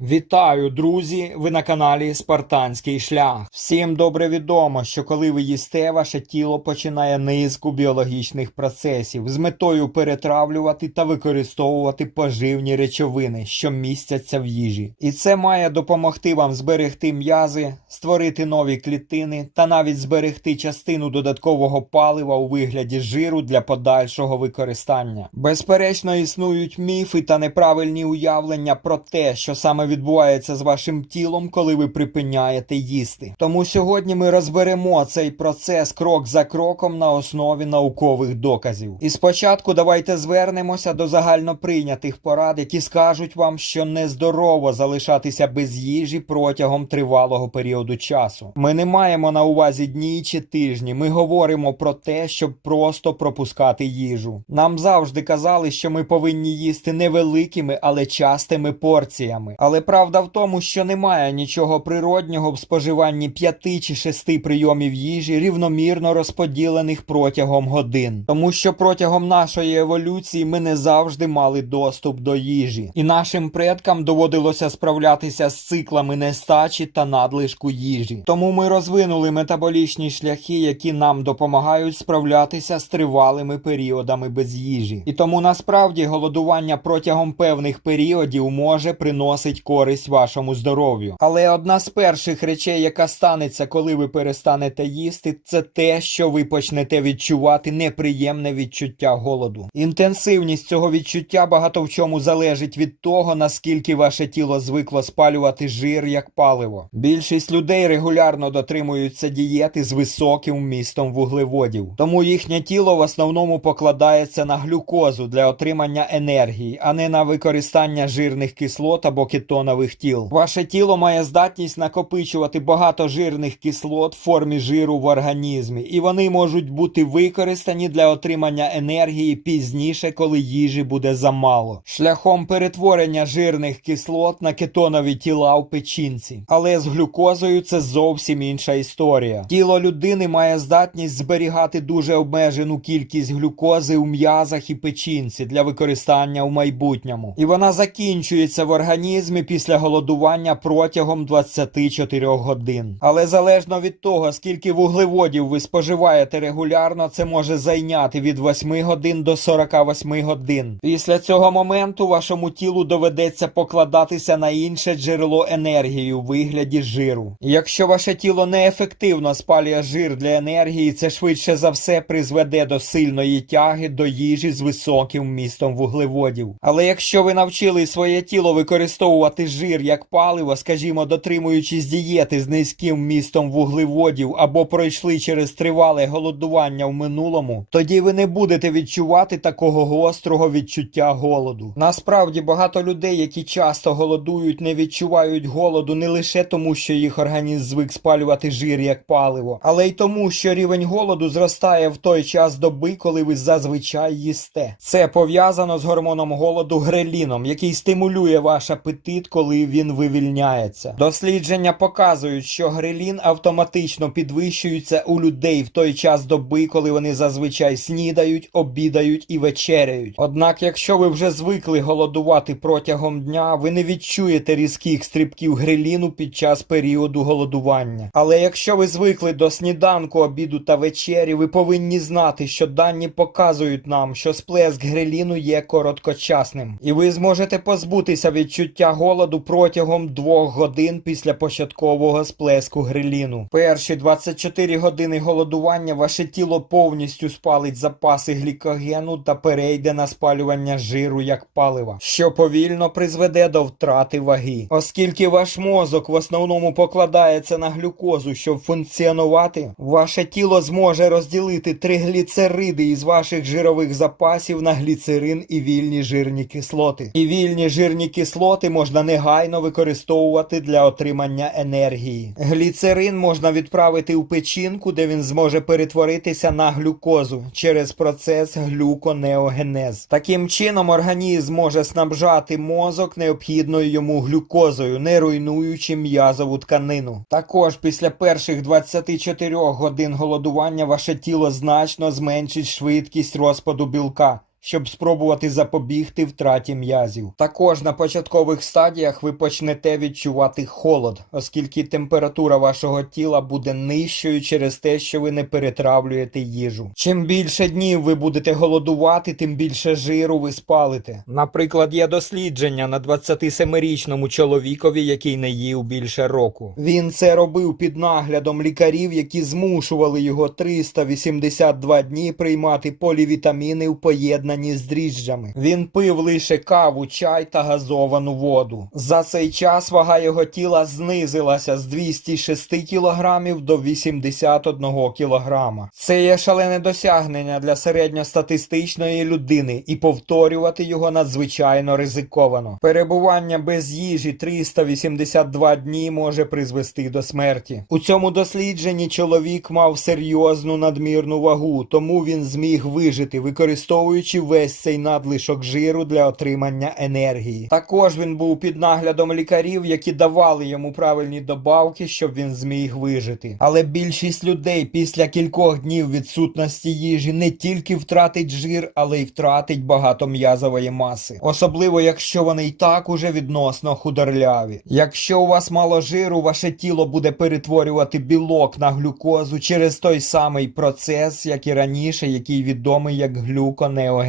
Вітаю, друзі! Ви на каналі Спартанський шлях. Всім добре відомо, що коли ви їсте, ваше тіло починає низку біологічних процесів з метою перетравлювати та використовувати поживні речовини, що містяться в їжі. І це має допомогти вам зберегти м'язи, створити нові клітини та навіть зберегти частину додаткового палива у вигляді жиру для подальшого використання. Безперечно, існують міфи та неправильні уявлення про те, що саме відбувається з вашим тілом, коли ви припиняєте їсти. Тому сьогодні ми розберемо цей процес крок за кроком на основі наукових доказів. І спочатку давайте звернемося до загальноприйнятих порад, які скажуть вам, що нездорово залишатися без їжі протягом тривалого періоду часу. Ми не маємо на увазі дні чи тижні. Ми говоримо про те, щоб просто пропускати їжу. Нам завжди казали, що ми повинні їсти невеликими, але частими порціями. Але правда в тому, що немає нічого природнього в споживанні п'яти чи шести прийомів їжі, рівномірно розподілених протягом годин. Тому що протягом нашої еволюції ми не завжди мали доступ до їжі, і нашим предкам доводилося справлятися з циклами нестачі та надлишку їжі. Тому ми розвинули метаболічні шляхи, які нам допомагають справлятися з тривалими періодами без їжі. І тому насправді голодування протягом певних періодів може приносить користь вашому здоров'ю. Але одна з перших речей, яка станеться, коли ви перестанете їсти, це те, що ви почнете відчувати неприємне відчуття голоду. Інтенсивність цього відчуття багато в чому залежить від того, наскільки ваше тіло звикло спалювати жир як паливо. Більшість людей регулярно дотримуються дієти з високим вмістом вуглеводів, тому їхнє тіло в основному покладається на глюкозу для отримання енергії, а не на використання жирних кислот або кетонових тіл. Ваше тіло має здатність накопичувати багато жирних кислот в формі жиру в організмі, і вони можуть бути використані для отримання енергії пізніше, коли їжі буде замало, шляхом перетворення жирних кислот на кетонові тіла в печінці. Але з глюкозою це зовсім інша історія. Тіло людини має здатність зберігати дуже обмежену кількість глюкози у м'язах і печінці для використання у майбутньому, і вона закінчується в організмі після голодування протягом 24 годин. Але залежно від того, скільки вуглеводів ви споживаєте регулярно, це може зайняти від 8 годин до 48 годин. Після цього моменту вашому тілу доведеться покладатися на інше джерело енергії у вигляді жиру. Якщо ваше тіло неефективно спалює жир для енергії, це швидше за все призведе до сильної тяги до їжі з високим вмістом вуглеводів. Але якщо ви навчили своє тіло використовувати жир як паливо, скажімо, дотримуючись дієти з низьким вмістом вуглеводів або пройшли через тривале голодування в минулому, тоді ви не будете відчувати такого гострого відчуття голоду. Насправді багато людей, які часто голодують, не відчувають голоду не лише тому, що їх організм звик спалювати жир як паливо, але й тому, що рівень голоду зростає в той час доби, коли ви зазвичай їсте. Це пов'язано з гормоном голоду греліном, який стимулює ваш апетит, коли він вивільняється. Дослідження показують, що грелін автоматично підвищується у людей в той час доби, коли вони зазвичай снідають, обідають і вечеряють. Однак, якщо ви вже звикли голодувати протягом дня, ви не відчуєте різких стрибків греліну під час періоду голодування. Але якщо ви звикли до сніданку, обіду та вечері, ви повинні знати, що дані показують нам, що сплеск греліну є короткочасним, і ви зможете позбутися відчуття голоду протягом двох годин після початкового сплеску греліну. Перші 24 години голодування ваше тіло повністю спалить запаси глікогену та перейде на спалювання жиру як палива, що повільно призведе до втрати ваги. Оскільки ваш мозок в основному покладається на глюкозу, щоб функціонувати, ваше тіло зможе розділити тригліцериди із ваших жирових запасів на гліцерин і вільні жирні кислоти. І вільні жирні кислоти можна негайно використовувати для отримання енергії. Гліцерин можна відправити у печінку, де він зможе перетворитися на глюкозу через процес глюконеогенез. Таким чином організм може снабжати мозок необхідною йому глюкозою, не руйнуючи м'язову тканину. Також після перших 24 годин голодування ваше тіло значно зменшить швидкість розпаду білка щоб спробувати запобігти втраті м'язів. Також на початкових стадіях ви почнете відчувати холод, оскільки температура вашого тіла буде нижчою через те, що ви не перетравлюєте їжу. Чим більше днів ви будете голодувати, тим більше жиру ви спалите. Наприклад, є дослідження на 27-річному чоловікові, який не їв більше року. Він це робив під наглядом лікарів, які змушували його 382 дні приймати полівітаміни в поєднанні з дріжджами. Він пив лише каву, чай та газовану воду. За цей час вага його тіла знизилася з 206 кілограмів до 81 кілограма. Це є шалене досягнення для середньостатистичної людини, і повторювати його надзвичайно ризиковано. Перебування без їжі 382 дні може призвести до смерті. У цьому дослідженні чоловік мав серйозну надмірну вагу, тому він зміг вижити, використовуючи весь цей надлишок жиру для отримання енергії. Також він був під наглядом лікарів, які давали йому правильні добавки, щоб він зміг вижити. Але більшість людей після кількох днів відсутності їжі не тільки втратить жир, але й втратить багато м'язової маси. Особливо, якщо вони й так уже відносно худорляві. Якщо у вас мало жиру, ваше тіло буде перетворювати білок на глюкозу через той самий процес, як і раніше, який відомий як глюконеогенез.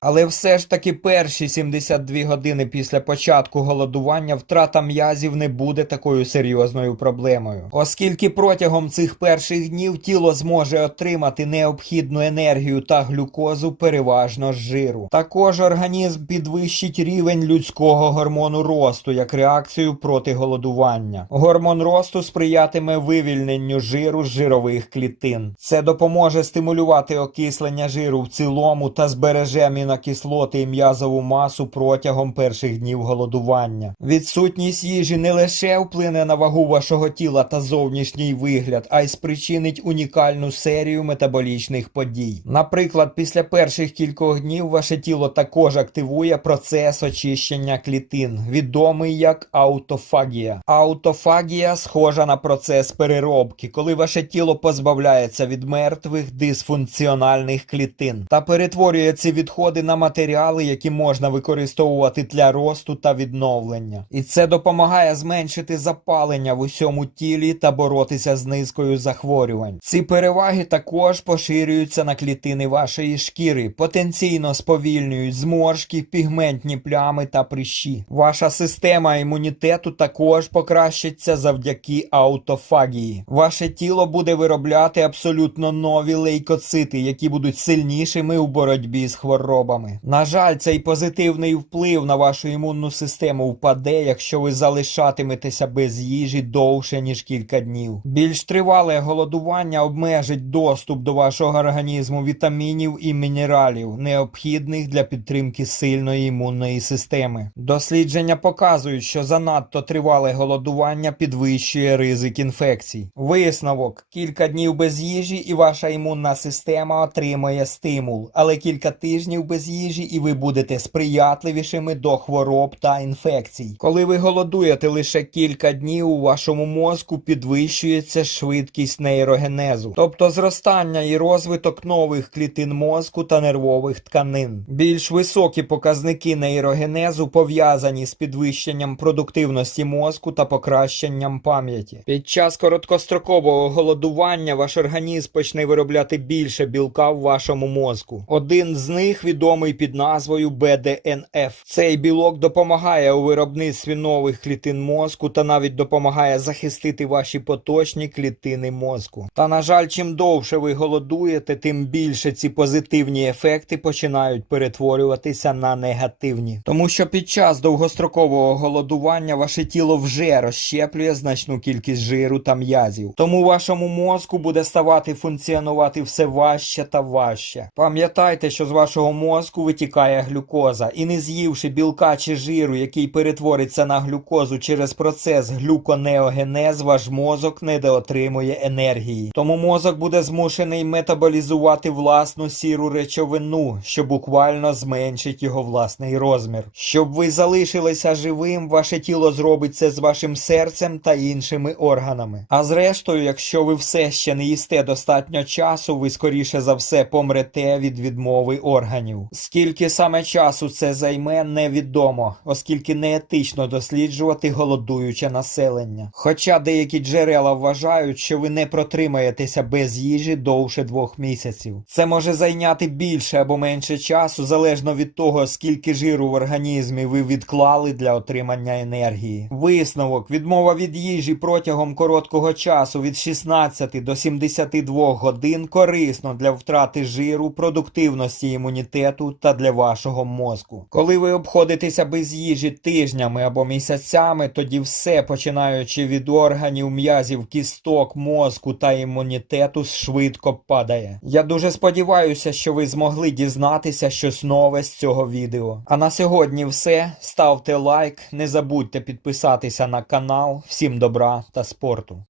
Але все ж таки перші 72 години після початку голодування втрата м'язів не буде такою серйозною проблемою, оскільки протягом цих перших днів тіло зможе отримати необхідну енергію та глюкозу переважно з жиру. Також організм підвищить рівень людського гормону росту як реакцію проти голодування. Гормон росту сприятиме вивільненню жиру з жирових клітин. Це допоможе стимулювати окислення жиру в цілому та збереже амінокислоти і м'язову масу протягом перших днів голодування. Відсутність їжі не лише вплине на вагу вашого тіла та зовнішній вигляд, а й спричинить унікальну серію метаболічних подій. Наприклад, після перших кількох днів ваше тіло також активує процес очищення клітин, відомий як аутофагія. Аутофагія схожа на процес переробки, коли ваше тіло позбавляється від мертвих дисфункціональних клітин та перетворює ці відходи на матеріали, які можна використовувати для росту та відновлення. І це допомагає зменшити запалення в усьому тілі та боротися з низкою захворювань. Ці переваги також поширюються на клітини вашої шкіри, потенційно сповільнюють зморшки, пігментні плями та прищі. Ваша система імунітету також покращиться завдяки аутофагії. Ваше тіло буде виробляти абсолютно нові лейкоцити, які будуть сильнішими у боротьбі з хворобами. На жаль, цей позитивний вплив на вашу імунну систему впаде, якщо ви залишатиметеся без їжі довше ніж кілька днів. Більш тривале голодування обмежить доступ до вашого організму вітамінів і мінералів, необхідних для підтримки сильної імунної системи. Дослідження показують, що занадто тривале голодування підвищує ризик інфекцій. Висновок: кілька днів без їжі, і ваша імунна система отримує стимул, але кілька тижнів без їжі, і ви будете сприятливішими до хвороб та інфекцій. Коли ви голодуєте лише кілька днів, у вашому мозку підвищується швидкість нейрогенезу, тобто зростання і розвиток нових клітин мозку та нервових тканин. Більш високі показники нейрогенезу пов'язані з підвищенням продуктивності мозку та покращенням пам'яті. Під час короткострокового голодування ваш організм почне виробляти більше білка в вашому мозку. Один з них відомий під назвою BDNF. Цей білок допомагає у виробництві нових клітин мозку та навіть допомагає захистити ваші поточні клітини мозку. Та на жаль, чим довше ви голодуєте, тим більше ці позитивні ефекти починають перетворюватися на негативні. Тому що під час довгострокового голодування ваше тіло вже розщеплює значну кількість жиру та м'язів. Тому вашому мозку буде ставати функціонувати все важче та важче. Пам'ятайте, що з вашого мозку витікає глюкоза, і не з'ївши білка чи жиру, який перетвориться на глюкозу через процес глюконеогенез, ваш мозок недоотримує енергії. Тому мозок буде змушений метаболізувати власну сіру речовину, що буквально зменшить його власний розмір. Щоб ви залишилися живим, ваше тіло зробить це з вашим серцем та іншими органами. А зрештою, якщо ви все ще не їсте достатньо часу, ви скоріше за все помрете від відмови органів. Скільки саме часу це займе, невідомо, оскільки неетично досліджувати голодуюче населення. Хоча деякі джерела вважають, що ви не протримаєтеся без їжі довше двох місяців. Це може зайняти більше або менше часу, залежно від того, скільки жиру в організмі ви відклали для отримання енергії. Висновок: відмова від їжі протягом короткого часу від 16 до 72 годин корисно для втрати жиру, продуктивності імунітету та для вашого мозку. Коли ви обходитеся без їжі тижнями або місяцями, тоді все, починаючи від органів, м'язів, кісток, мозку та імунітету, швидко падає. Я дуже сподіваюся, що ви змогли дізнатися щось нове з цього відео. А на сьогодні все. Ставте лайк, не забудьте підписатися на канал. Всім добра та спорту.